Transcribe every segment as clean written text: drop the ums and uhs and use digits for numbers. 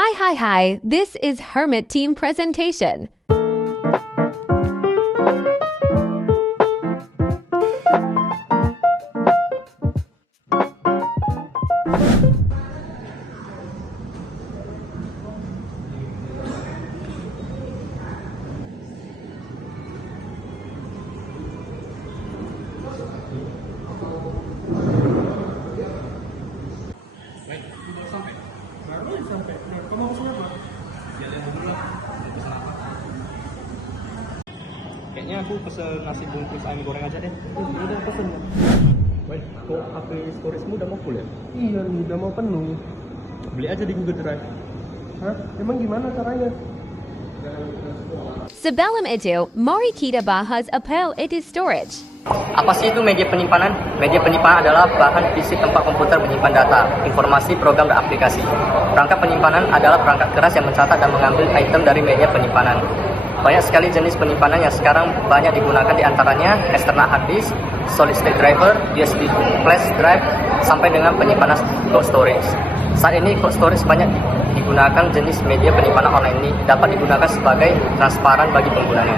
Hi. This is Hermit Team Presentation. Baik, itu baru sampai. Baru sampai. Nah, kamu pesan apa? Lihat dulu lah. Mau pesan apa? Kayaknya aku pesen nasi bungkus ayam goreng aja deh. Udah pesan ya? Baik, kok HP storage-mu udah mau full ya? Iya, udah mau penuh. Beli aja di Google Drive. Hah? Emang gimana caranya? Sebelum itu, mari kita bahas apa itu storage. Apa sih itu media penyimpanan? Media penyimpanan adalah bahan fisik tempat komputer menyimpan data, informasi, program, dan aplikasi. Perangkat penyimpanan adalah perangkat keras yang mencatat dan mengambil item dari media penyimpanan. Banyak sekali jenis penyimpanan yang sekarang banyak digunakan, di antaranya external hard disk, solid state driver, USB flash drive, sampai dengan penyimpanan cold storage. Saat ini cold storage banyak digunakan. Jenis media penyimpanan online ini dapat digunakan sebagai transparan bagi penggunanya.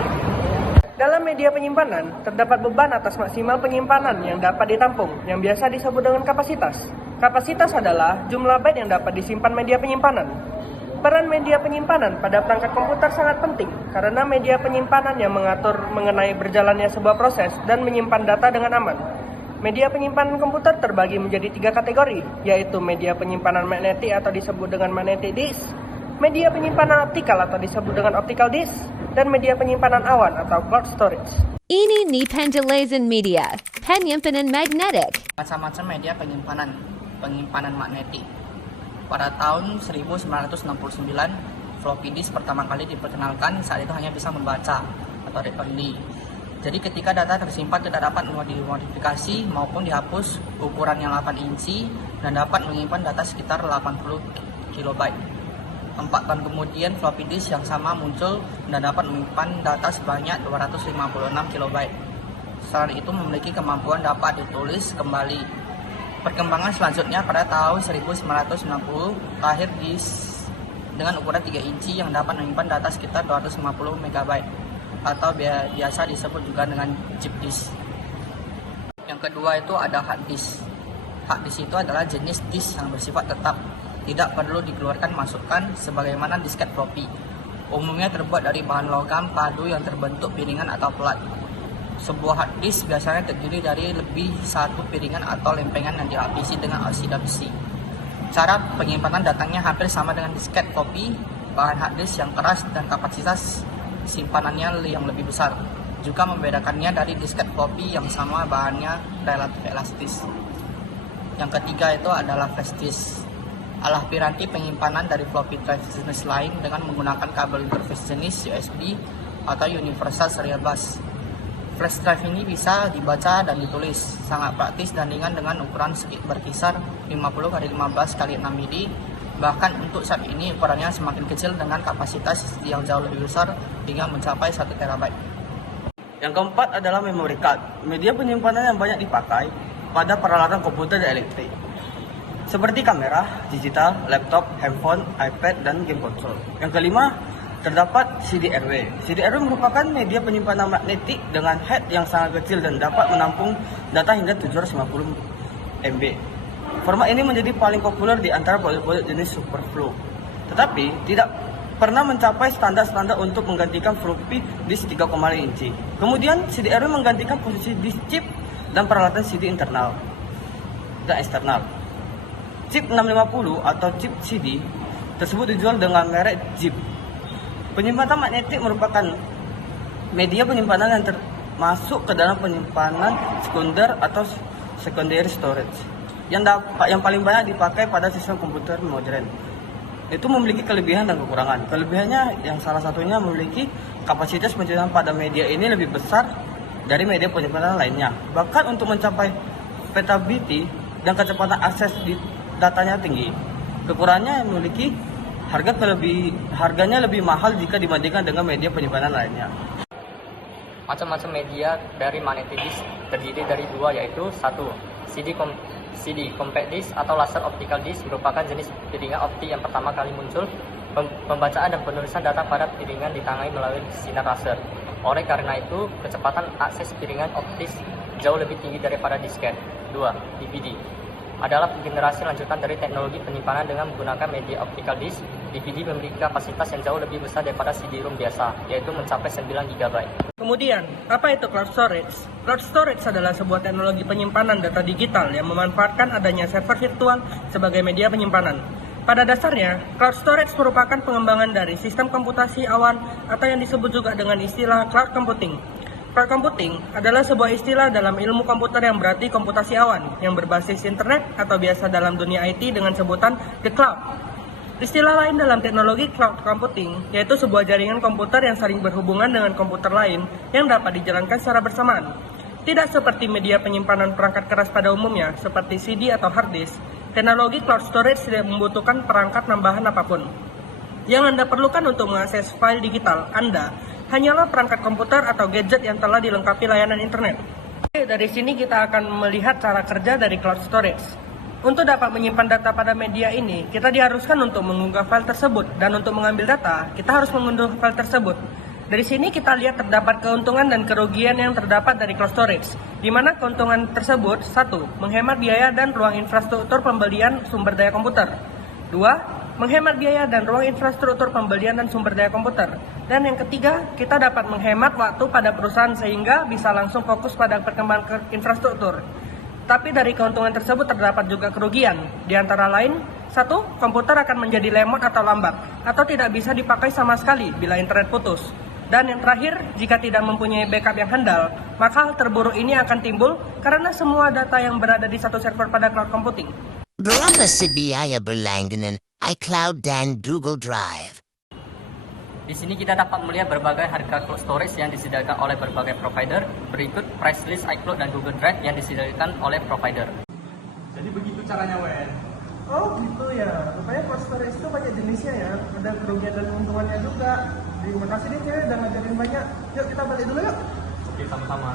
Dalam media penyimpanan, terdapat beban atas maksimal penyimpanan yang dapat ditampung, yang biasa disebut dengan kapasitas. Kapasitas adalah jumlah byte yang dapat disimpan media penyimpanan. Peran media penyimpanan pada perangkat komputer sangat penting, karena media penyimpanan yang mengatur mengenai berjalannya sebuah proses dan menyimpan data dengan aman. Media penyimpanan komputer terbagi menjadi 3 kategori, yaitu media penyimpanan magnetik atau disebut dengan magnetic disk, media penyimpanan optikal atau disebut dengan optical disk, dan media penyimpanan awan atau cloud storage. Ini nih penjelasan media penyimpanan magnetic. Macam-macam media penyimpanan magnetik. Pada tahun 1969, floppy disk pertama kali diperkenalkan. Saat itu hanya bisa membaca atau read only. Jadi ketika data tersimpan tidak dapat dimodifikasi maupun dihapus, ukuran yang 8 inci dan dapat menyimpan data sekitar 80 kilobyte. 4 tahun kemudian floppy disk yang sama muncul dan dapat menyimpan data sebanyak 256 kilobyte. Selain itu memiliki kemampuan dapat ditulis kembali. Perkembangan selanjutnya pada tahun 1990 lahir disk dengan ukuran 3 inci yang dapat menyimpan data sekitar 250 megabyte atau biasa disebut juga dengan chip disk. Yang kedua itu ada hard disk. Hard disk itu adalah jenis disk yang bersifat tetap, tidak perlu dikeluarkan masukkan sebagaimana disket floppy. Umumnya terbuat dari bahan logam padu yang terbentuk piringan atau pelat. Sebuah hard disk biasanya terdiri dari lebih satu piringan atau lempengan yang dilapisi dengan arsida besi. Cara penyimpanan datangnya hampir sama dengan disket floppy. Bahan hard disk yang keras dan kapasitas simpanannya yang lebih besar. Juga membedakannya dari disket floppy yang sama bahannya relatif elastis. Yang ketiga itu adalah flash disk. Adalah piranti penyimpanan dari floppy drive jenis lain dengan menggunakan kabel interface jenis USB atau Universal Serial Bus. Flash drive ini bisa dibaca dan ditulis, sangat praktis dan ringan dengan ukuran berkisar 50x15 x 6 mm. Bahkan untuk saat ini ukurannya semakin kecil dengan kapasitas yang jauh lebih besar hingga mencapai 1 TB. Yang keempat adalah memory card, media penyimpanan yang banyak dipakai pada peralatan komputer dan elektrik, seperti kamera, digital, laptop, handphone, iPad, dan game konsol. Yang kelima, terdapat CD-RW. CD-RW merupakan media penyimpanan magnetik dengan head yang sangat kecil dan dapat menampung data hingga 750 MB. Format ini menjadi paling populer di antara produk-produk jenis Superflow, tetapi tidak pernah mencapai standar-standar untuk menggantikan floppy disk 3,5 inci. Kemudian CD-RW menggantikan posisi disk chip dan peralatan CD internal dan eksternal. Chip 650 atau chip CD tersebut dijual dengan merek Jeep. Penyimpanan magnetik merupakan media penyimpanan yang termasuk ke dalam penyimpanan sekunder atau secondary storage yang paling banyak dipakai pada sistem komputer modern. Itu memiliki kelebihan dan kekurangan. Kelebihannya yang salah satunya memiliki kapasitas penyimpanan pada media ini lebih besar dari media penyimpanan lainnya. Bahkan untuk mencapai portability dan kecepatan akses di datanya tinggi. Kekurangannya memiliki harganya lebih mahal jika dibandingkan dengan media penyimpanan lainnya. Macam-macam media dari magnetic disk terdiri dari dua, yaitu satu CD, compact disc atau laser optical disc merupakan jenis piringan optik yang pertama kali muncul. Pembacaan dan penulisan data pada piringan ditangani melalui sinar laser. Oleh karena itu, kecepatan akses piringan optis jauh lebih tinggi daripada disket. 2. DVD adalah generasi lanjutan dari teknologi penyimpanan dengan menggunakan media optical disc. DVD memiliki kapasitas yang jauh lebih besar daripada CD-ROM biasa, yaitu mencapai 9 GB. Kemudian, apa itu cloud storage? Cloud storage adalah sebuah teknologi penyimpanan data digital yang memanfaatkan adanya server virtual sebagai media penyimpanan. Pada dasarnya, cloud storage merupakan pengembangan dari sistem komputasi awan atau yang disebut juga dengan istilah cloud computing. Cloud computing adalah sebuah istilah dalam ilmu komputer yang berarti komputasi awan yang berbasis internet atau biasa dalam dunia IT dengan sebutan the cloud. Istilah lain dalam teknologi cloud computing yaitu sebuah jaringan komputer yang saling berhubungan dengan komputer lain yang dapat dijalankan secara bersamaan. Tidak seperti media penyimpanan perangkat keras pada umumnya seperti CD atau hard disk, teknologi cloud storage tidak membutuhkan perangkat tambahan apapun. Yang Anda perlukan untuk mengakses file digital Anda hanyalah perangkat komputer atau gadget yang telah dilengkapi layanan internet. Oke, dari sini kita akan melihat cara kerja dari cloud storage. Untuk dapat menyimpan data pada media ini, kita diharuskan untuk mengunggah file tersebut, dan untuk mengambil data, kita harus mengunduh file tersebut. Dari sini kita lihat terdapat keuntungan dan kerugian yang terdapat dari cloud storage, di mana keuntungan tersebut 1. Menghemat biaya dan ruang infrastruktur pembelian sumber daya komputer. 2. Menghemat biaya dan ruang infrastruktur pembelian dan sumber daya komputer. Dan yang ketiga, kita dapat menghemat waktu pada perusahaan sehingga bisa langsung fokus pada perkembangan infrastruktur. Tapi dari keuntungan tersebut terdapat juga kerugian, di antara lain 1. Komputer akan menjadi lemot atau lambat, atau tidak bisa dipakai sama sekali bila internet putus. Dan yang terakhir, jika tidak mempunyai backup yang handal, maka hal terburuk ini akan timbul karena semua data yang berada di satu server pada cloud computing. Berapa biaya berlangganan iCloud dan Google Drive? Di sini kita dapat melihat berbagai harga cloud storage yang disediakan oleh berbagai provider. Berikut price list iCloud dan Google Drive yang disediakan oleh provider. Jadi begitu caranya, Wen. Oh gitu ya, rupanya cloud storage itu banyak jenisnya ya, ada kerugian dan keuntungannya juga. Terima kasih nih cewek udah ngajarin banyak. Yuk kita balik dulu yuk. Oke, sama-sama.